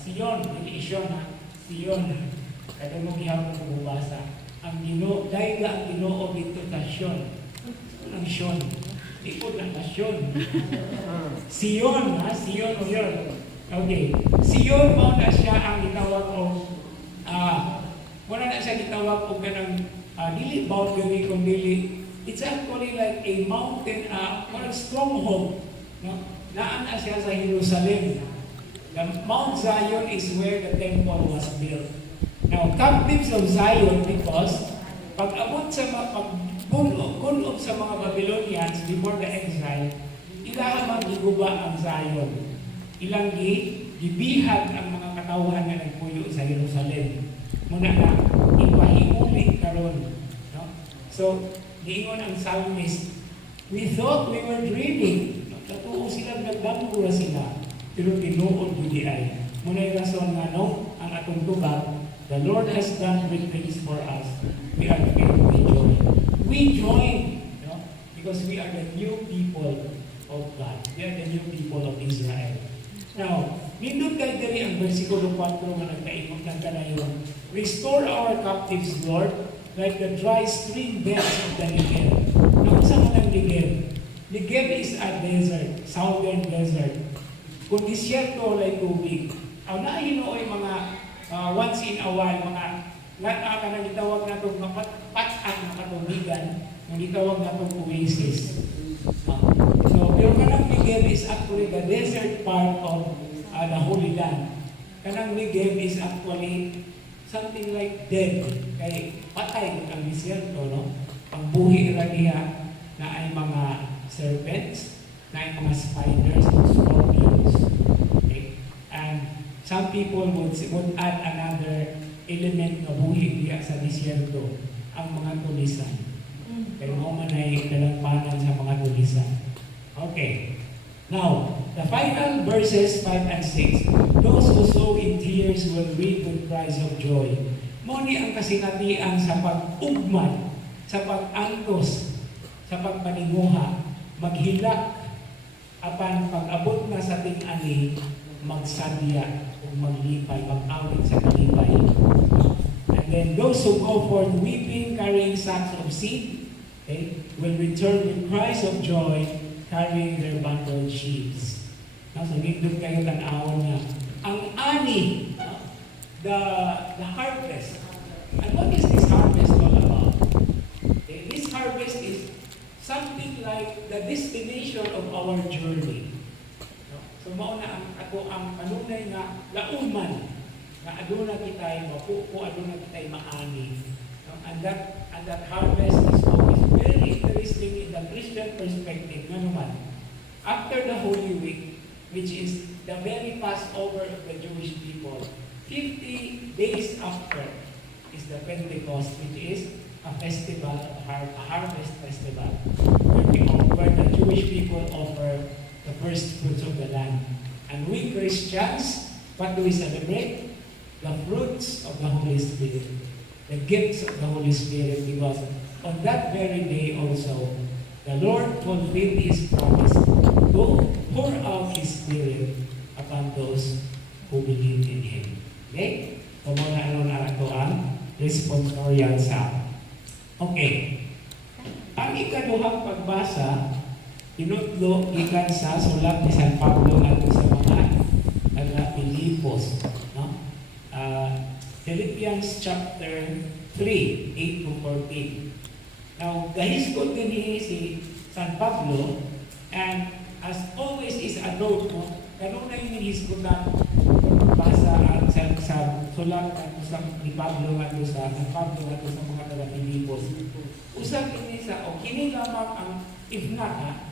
Sion, hindi Sion ha, Sion. Kada mo gihapon sa bubasa. Ang Ginoo, dahil ang Ginoo dito sa Sion. Ang Sion. Likod ng Sion. Sion ha, Sion o yun. Okay. Sion mo na siya ang itawag o wala na siya gitawag o ganang dili boundary kung dili. It's actually like a mountain, parang stronghold. No? Naan na siya sa Jerusalem. The Mount Zion is where the temple was built. Now, captives of Zion because pag-abot sa pag-kunob sa mga Babylonians before the exile, ilahamang giguba ang Zion. Ilang gibihag ang mga katawhan na nagpuyo sa Jerusalem. Muna na, ipahimuli karon. No? So, diingon ang psalmist, we thought we were dreaming. Tatuo sila, nagdamura sila. Pero tinuod hindi ay. Muna yung rason nga, no? Ang atong tubag, the Lord has done great things for us. We are filled with joy. We join, no? Because we are the new people of God. We are the new people of Israel. Now, nindot kayo dali ang versikulo 4 nga nagkaimot ng kanayon. Restore our captives, Lord, like the dry stream beds of the Negev. Now, saan ang Negev? Negev is a desert, southern desert. Kung disyerto ay tubig. Ang nahinooy mga once in a while, mga kanang gitawag na itong pat-at na katubigan, ang gitawag na itong oasis. So, pero kanang Negev is actually the desert part of the Holy Land. Kanang Negev is actually something like dead. Kay patay ang disyerto, no? Ang buhi ra niya na ay mga serpents, na ay mga spiders, scorpions. Okay? And some people would add another element na buhi diya sa disyerto, ang mga tulisan. Kaya mo man ay dalagpanan sa mga tulisan. Okay. Now, the final verses 5 and 6. Those who sow in tears will reap with cries of joy. Muni ang kasinatian sa pag-ugman, sa pag-angkos, sa pagpaninguha, maghilak, apan pag-abot na sa ting-ani, magsadya o maglipay, mag-awit sa kalipay. And then those who go forth weeping, carrying sacks of seed, okay, will return with cries of joy, carrying their bundled sheaves. Now, so nindot kayo tanawon niya. Ang ani, the harvest. And what is this harvest all about? Okay, this harvest is something like the destination of our journey. So mauna ang ato ang kanunay nga lauman nga aduna kitay mapupo, aduna kitay maani. And that harvest is always very interesting in the Christian perspective. Nga naman, after the Holy Week, which is the very Passover of the Jewish people, 50 days after is the Pentecost, which is a festival, a harvest festival, where the Jewish people offer the first fruits of the land. And we Christians, what do we celebrate? The fruits of the Holy Spirit, the gifts of the Holy Spirit, because on that very day also, the Lord fulfilled His promise to pour out His Spirit upon those who believe in Him. Okay? So muna ano na ito ang responsorial sa. Okay. Ang ikaduhang pagbasa, tinutlo ikan sa sulat ni San Pablo at sa mga taga-Pilipos. No? Philippians chapter 3, 8 to 14. Now, gahiskot din si San Pablo, and as always is a note mo, kanunay yung hiniskutan basa ang sa sulat at sa ni Pablo at sa San Pablo at sa mga taga-Pilipos. Usap ini sa, o kini lamang ang, if not ha,